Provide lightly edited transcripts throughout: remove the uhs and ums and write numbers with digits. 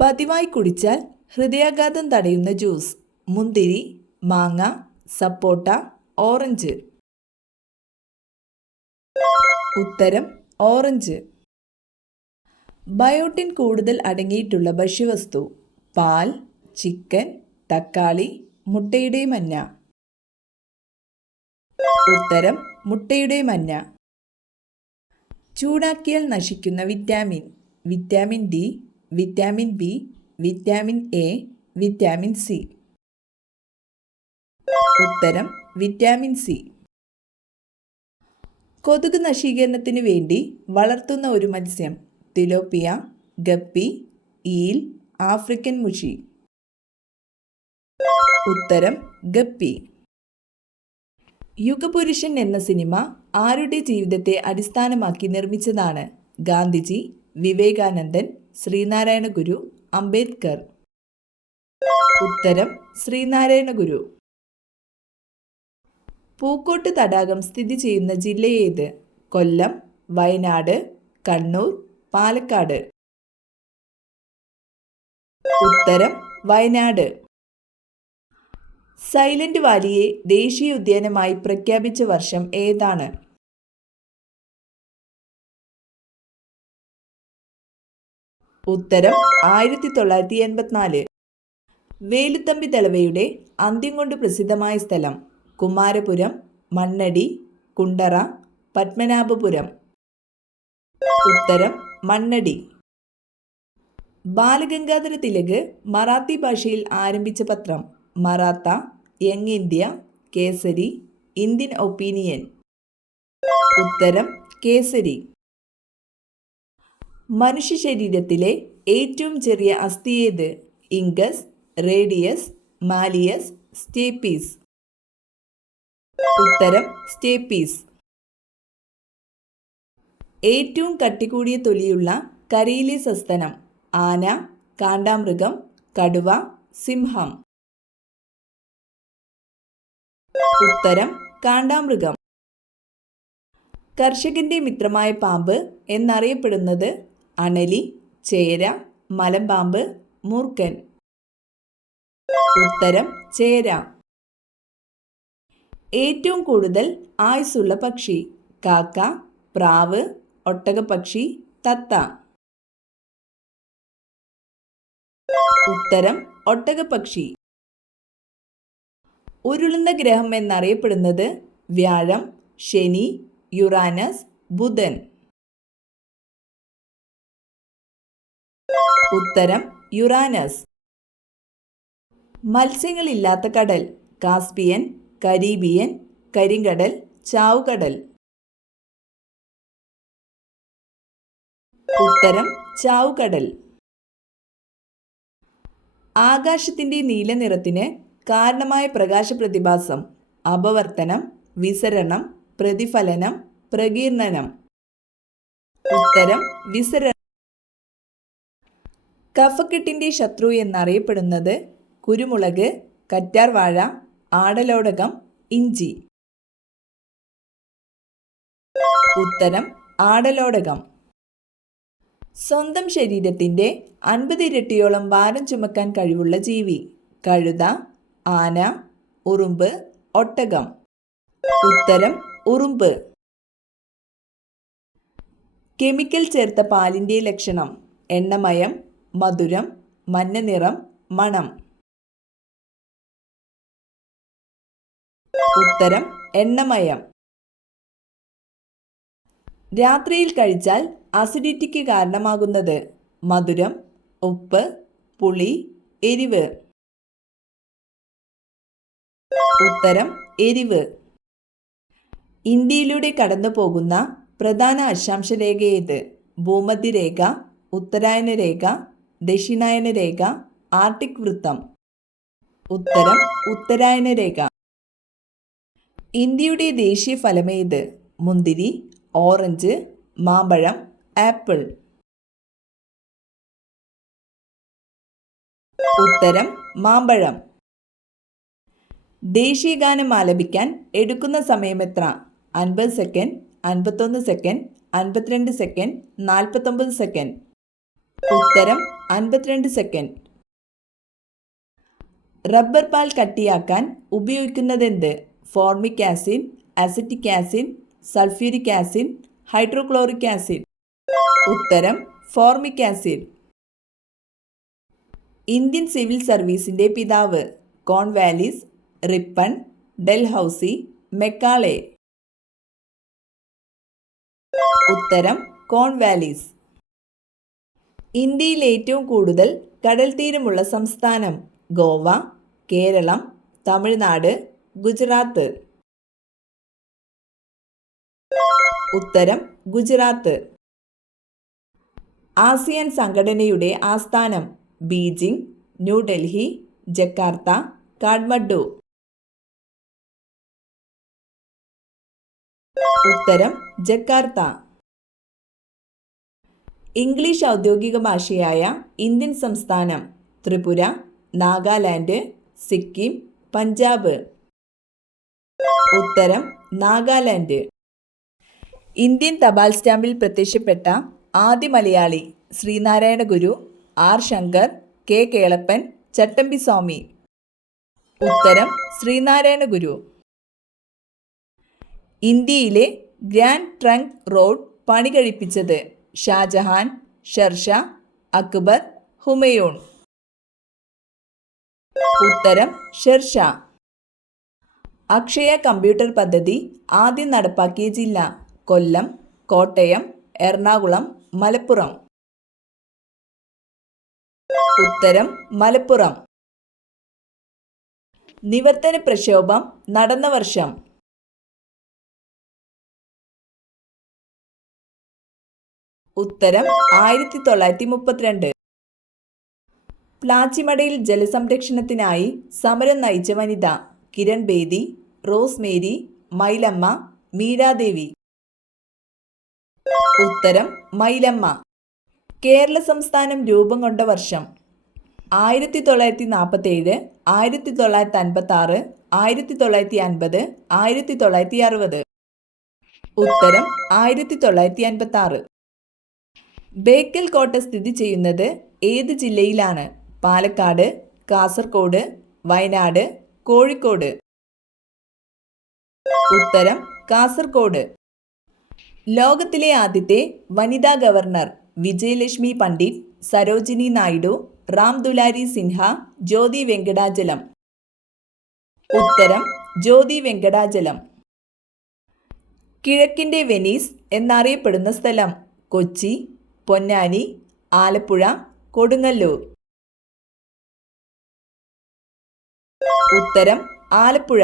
പതിവായി കുടിച്ചാൽ ഹൃദയാഘാതം തടയുന്ന ജ്യൂസ്. മുന്തിരി, മാങ്ങ, സപ്പോട്ട, ഓറഞ്ച്. ഉത്തരം ഓറഞ്ച്. ബയോട്ടിൻ കൂടുതൽ അടങ്ങിയിട്ടുള്ള ഭക്ഷ്യവസ്തു. പാൽ, ചിക്കൻ, തക്കാളി, മുട്ടയുടെ മഞ്ഞ. ഉത്തരം മുട്ടയുടെ മഞ്ഞ. ചൂടാക്കിയാൽ നശിക്കുന്ന vitamin. Vitamin D, vitamin B, vitamin A, vitamin C. ഉത്തരം വിറ്റാമിൻ സി. കൊതുക് നശീകരണത്തിന് വേണ്ടി വളർത്തുന്ന ഒരു മത്സ്യം. തിലോപ്പിയ, ഗപ്പി, ഈൽ, ആഫ്രിക്കൻ മുഷി. ഉത്തരം ഗപ്പി. യുഗപുരുഷൻ എന്ന സിനിമ ആരുടെ ജീവിതത്തെ അടിസ്ഥാനമാക്കി നിർമ്മിച്ചതാണ്? ഗാന്ധിജി, വിവേകാനന്ദൻ, ശ്രീനാരായണ ഗുരു, അംബേദ്കർ. ഉത്തരം ശ്രീനാരായണ ഗുരു. പൂക്കോട്ട് തടാകം സ്ഥിതി ചെയ്യുന്ന ജില്ല ഏത്? കൊല്ലം, വയനാട്, കണ്ണൂർ, പാലക്കാട്. ഉത്തരം വയനാട്. സൈലന്റ് വാലിയെ ദേശീയ ഉദ്യാനമായി പ്രഖ്യാപിച്ച വർഷം ഏതാണ്? ഉത്തരം 1984. വേലുത്തമ്പി ദളവയുടെ അന്ത്യം കൊണ്ട് പ്രസിദ്ധമായ സ്ഥലം. കുമാരപുരം, മണ്ണടി, കുണ്ടറ, പത്മനാഭപുരം. ഉത്തരം മണ്ണടി. ബാലഗംഗാധര തിലക് മറാത്തി ഭാഷയിൽ ആരംഭിച്ച പത്രം. Maratha, young India, Kesari, Indian opinion. ഉത്തരം കേസരി. മനുഷ്യ ശരീരത്തിലെ ഏറ്റവും ചെറിയ അസ്ഥി ഏത്? ഇംഗസ്, റേഡിയസ്, മാലിയസ്, സ്റ്റേപ്പീസ്. ഉത്തരം സ്റ്റേപ്പീസ്. ഏറ്റവും കട്ടികൂടിയ തൊലിയുള്ള കരയിലെ സസ്തനം. ആന, കാണ്ടാമൃഗം, കടുവ, സിംഹം. ഉത്തരം കാണ്ടാമൃഗം. കർഷകന്റെ മിത്രമായ പാമ്പ് എന്നറിയപ്പെടുന്നത്? അണലി, ചേര, മലമ്പാമ്പ്, മൂർഖൻ. ഉത്തരം ചേര. ഏറ്റവും കൂടുതൽ ആയുസ്സുള്ള പക്ഷി. കാക്ക, പ്രാവ്, ഒട്ടകപ്പക്ഷി, തത്ത. ഉത്തരം ഒട്ടകപ്പക്ഷി. ഉരുളുന്ന ഗ്രഹം എന്നറിയപ്പെടുന്നത്? വ്യാഴം, ശനി, യുറാനസ്, ബുധൻ. ഉത്തരം യുറാനസ്. മത്സ്യങ്ങളില്ലാത്ത കടൽ. കാസ്പിയൻ, കരീബിയൻ, കരിങ്കടൽ, ചാവുകടൽ. ഉത്തരം ചാവുകടൽ. ആകാശത്തിന്റെ നീല നിറത്തിന് കാരണമായ പ്രകാശ പ്രതിഭാസം. അപവർത്തനം, വിസരണം, പ്രതിഫലനം, പ്രകീർണനം. ഉത്തരം വിസരണം. കഫക്കെട്ടിന്റെ ശത്രു എന്നറിയപ്പെടുന്നത്? കുരുമുളക്, കറ്റാർവാഴ, ആടലോടകം, ഇഞ്ചി. ഉത്തരം ആടലോടകം. സ്വന്തം ശരീരത്തിന്റെ 50 ഇരട്ടിയോളം ഭാരം ചുമക്കാൻ കഴിവുള്ള ജീവി. കഴുത, ആന, ഉറുമ്പ്, ഒട്ടകം. ഉത്തരം ഉറുമ്പ്. കെമിക്കൽ ചേർത്ത പാലിന്റെ ലക്ഷണം. എണ്ണമയം, മധുരം, മഞ്ഞ നിറം, മണം. ഉത്തരം എണ്ണമയം. രാത്രിയിൽ കഴിച്ചാൽ അസിഡിറ്റിക്ക് കാരണമാകുന്നത്? മധുരം, ഉപ്പ്, പുളി, എരിവ്. ഉത്തരം എരിവ്. ഇന്ത്യയിലൂടെ കടന്നു പോകുന്ന പ്രധാന അക്ഷാംശ രേഖ ഏത്? ഭൂമധ്യരേഖ, ഉത്തരായന രേഖ, ദക്ഷിണായന രേഖ, ആർട്ടിക് വൃത്തം. ഉത്തരം ഉത്തരായന രേഖ. ഇന്ത്യയുടെ ദേശീയ ഫലമേത്? മുന്തിരി, ഓറഞ്ച്, മാമ്പഴം, ആപ്പിൾ. ഉത്തരം മാമ്പഴം. ദേശീയഗാനം ആലപിക്കാൻ എടുക്കുന്ന സമയം എത്ര? 50 സെക്കൻഡ്, 51 സെക്കൻഡ്, 52 സെക്കൻഡ്, 49 സെക്കൻഡ്. ഉത്തരം 52 സെക്കൻഡ്. റബ്ബർ പാൽ കട്ടിയാക്കാൻ ഉപയോഗിക്കുന്നതെന്ത്? Formic acid, acetic acid, sulphuric acid, hydrochloric acid. ഉത്തരം ഫോർമിക് ആസിഡ്. ഇന്ത്യൻ സിവിൽ സർവീസിൻ്റെ പിതാവ്? Cornwallis, Ripon, Dalhousie, Macaulay. ഉത്തരം കോൺവാലിസ്. ഇന്ത്യയിൽ ഏറ്റവും കൂടുതൽ കടൽ തീരമുള്ള സംസ്ഥാനം? ഗോവ, കേരളം, തമിഴ്നാട്, ഗുജറാത്ത്. ഉത്തരം ഗുജറാത്ത്. ആസിയാൻ സംഘടനയുടെ ആസ്ഥാനം? Beijing, New Delhi, Jakarta, Kathmandu. ഉത്തരം ജക്കാർത്ത. ഇംഗ്ലീഷ് ഔദ്യോഗിക ഭാഷയായ ഇന്ത്യൻ സംസ്ഥാനം? ത്രിപുര, നാഗാലാൻഡ്, സിക്കിം, പഞ്ചാബ്. ഉത്തരം നാഗാലാൻഡ്. ഇന്ത്യൻ തപാൽ സ്റ്റാമ്പിൽ പ്രത്യക്ഷപ്പെട്ട ആദ്യ മലയാളി? ശ്രീനാരായണ ഗുരു, ആർ ശങ്കർ, കെ കേളപ്പൻ, ചട്ടമ്പി സ്വാമി. ഉത്തരം ശ്രീനാരായണ ഗുരു. ഇന്ത്യയിലെ ഗ്രാൻഡ് ട്രങ്ക് റോഡ് പണി കഴിപ്പിച്ചത്? ഷാജഹാൻ, ഷെർഷാ, അക്ബർ, ഹുമയൂൺ. ഉത്തരം ഷെർഷാ. അക്ഷയ കമ്പ്യൂട്ടർ പദ്ധതി ആദ്യം നടപ്പാക്കിയ ജില്ല? കൊല്ലം, കോട്ടയം, എറണാകുളം, മലപ്പുറം. ഉത്തരം മലപ്പുറം. നിവർത്തന പ്രക്ഷോഭം നടന്ന വർഷം? ഉത്തരം 1932. പ്ലാച്ചിമടയിൽ ജലസംരക്ഷണത്തിനായി സമരം നയിച്ച വനിത? കിരൺ ബേദി, റോസ് മേരി, മൈലമ്മ, മീരാദേവി. ഉത്തരം മൈലമ്മ. കേരള സംസ്ഥാനം രൂപം കൊണ്ട വർഷം? 1947, 1956, 1950, 1960. ഉത്തരം 1956. ബേക്കൽ കോട്ട സ്ഥിതി ചെയ്യുന്നത് ഏത് ജില്ലയിലാണ്? പാലക്കാട്, കാസർഗോഡ്, വയനാട്, കോഴിക്കോട്. ഉത്തരം കാസർഗോഡ്. ലോകത്തിലെ ആദ്യത്തെ വനിതാ ഗവർണർ? വിജയലക്ഷ്മി പണ്ഡിറ്റ്, സരോജിനി നായിഡു, റാം ദുലാരി സിൻഹ, ജ്യോതി വെങ്കടാചലം. ഉത്തരം ജ്യോതി വെങ്കടാചലം. കിഴക്കിൻ്റെ വെനീസ് എന്നറിയപ്പെടുന്ന സ്ഥലം? കൊച്ചി, പൊന്നാനി, ആലപ്പുഴ, കൊടുങ്ങല്ലൂർ. ഉത്തരം ആലപ്പുഴ.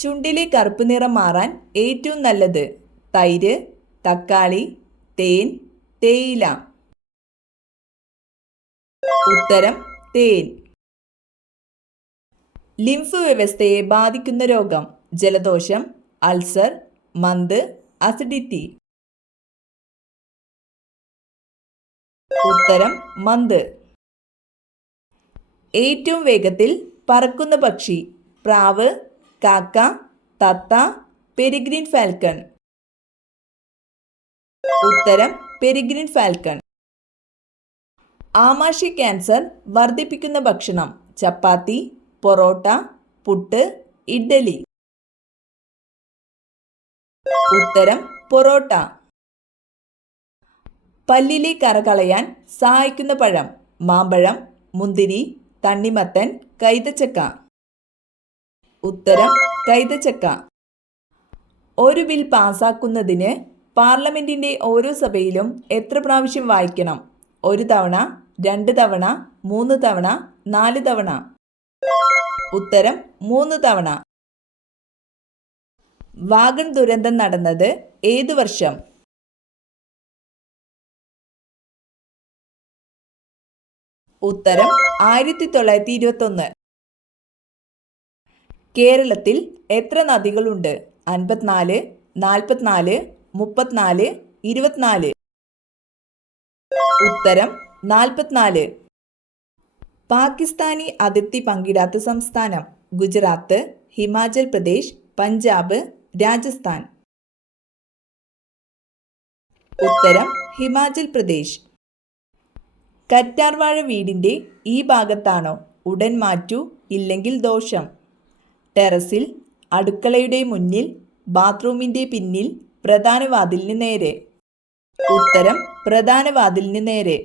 ചുണ്ടിലെ കറുപ്പ് നിറം മാറാൻ ഏറ്റവും നല്ലത്? തൈര്, തക്കാളി, തേൻ, തേയില. ഉത്തരം തേൻ. ലിംഫ് വ്യവസ്ഥയെ ബാധിക്കുന്ന രോഗം? ജലദോഷം, അൾസർ, മന്ത്, അസിഡിറ്റി. ഉത്തരം മന്ത്. ഏറ്റവും വേഗത്തിൽ പറക്കുന്ന പക്ഷി? പ്രാവ്, കാക്ക, തത്ത, പെരിഗ്രീൻ ഫാൽക്കൺ. ഉത്തരം പെരിഗ്രീൻ ഫാൽക്കൺ. ആമാശയ ക്യാൻസർ വർദ്ധിപ്പിക്കുന്ന ഭക്ഷണം? ചപ്പാത്തി, പൊറോട്ട, പുട്ട്, ഇഡ്ഡലി. ഉത്തരം പൊറോട്ട. പല്ലിലെ കറ കളയാൻ സഹായിക്കുന്ന പഴം? മാമ്പഴം, മുന്തിരി, തണ്ണിമത്തൻ, കൈതച്ചക്ക. ഉത്തരം കൈതച്ചക്ക. ഒരു ബിൽ പാസാക്കുന്നതിന് പാർലമെന്റിന്റെ ഓരോ സഭയിലും എത്ര പ്രാവശ്യം വായിക്കണം? 1 തവണ, 2 തവണ, 3 തവണ, 4 തവണ. ഉത്തരം 3 തവണ. വാഗൺ ദുരന്തം നടന്നത് ഏതു വർഷം? ഉത്തരം 1921. കേരളത്തിൽ എത്ര നദികളുണ്ട്? 54, 44, 34, 24. ഉത്തരം 44. പാകിസ്ഥാനി അതിർത്തി പങ്കിടാത്ത സംസ്ഥാനം? ഗുജറാത്ത്, ഹിമാചൽ പ്രദേശ്, പഞ്ചാബ്, രാജസ്ഥാൻ. ഉത്തരം ഹിമാചൽ പ്രദേശ്. കറ്റാർവാഴ വീടിൻ്റെ ഈ ഭാഗത്താണോ? ഉടൻ മാറ്റൂ, ഇല്ലെങ്കിൽ ദോഷം. ടെറസിൽ, അടുക്കളയുടെ മുന്നിൽ, ബാത്റൂമിൻ്റെ പിന്നിൽ, പ്രധാന വാതിലിന് നേരെ. ഉത്തരം പ്രധാന വാതിലിന് നേരെ.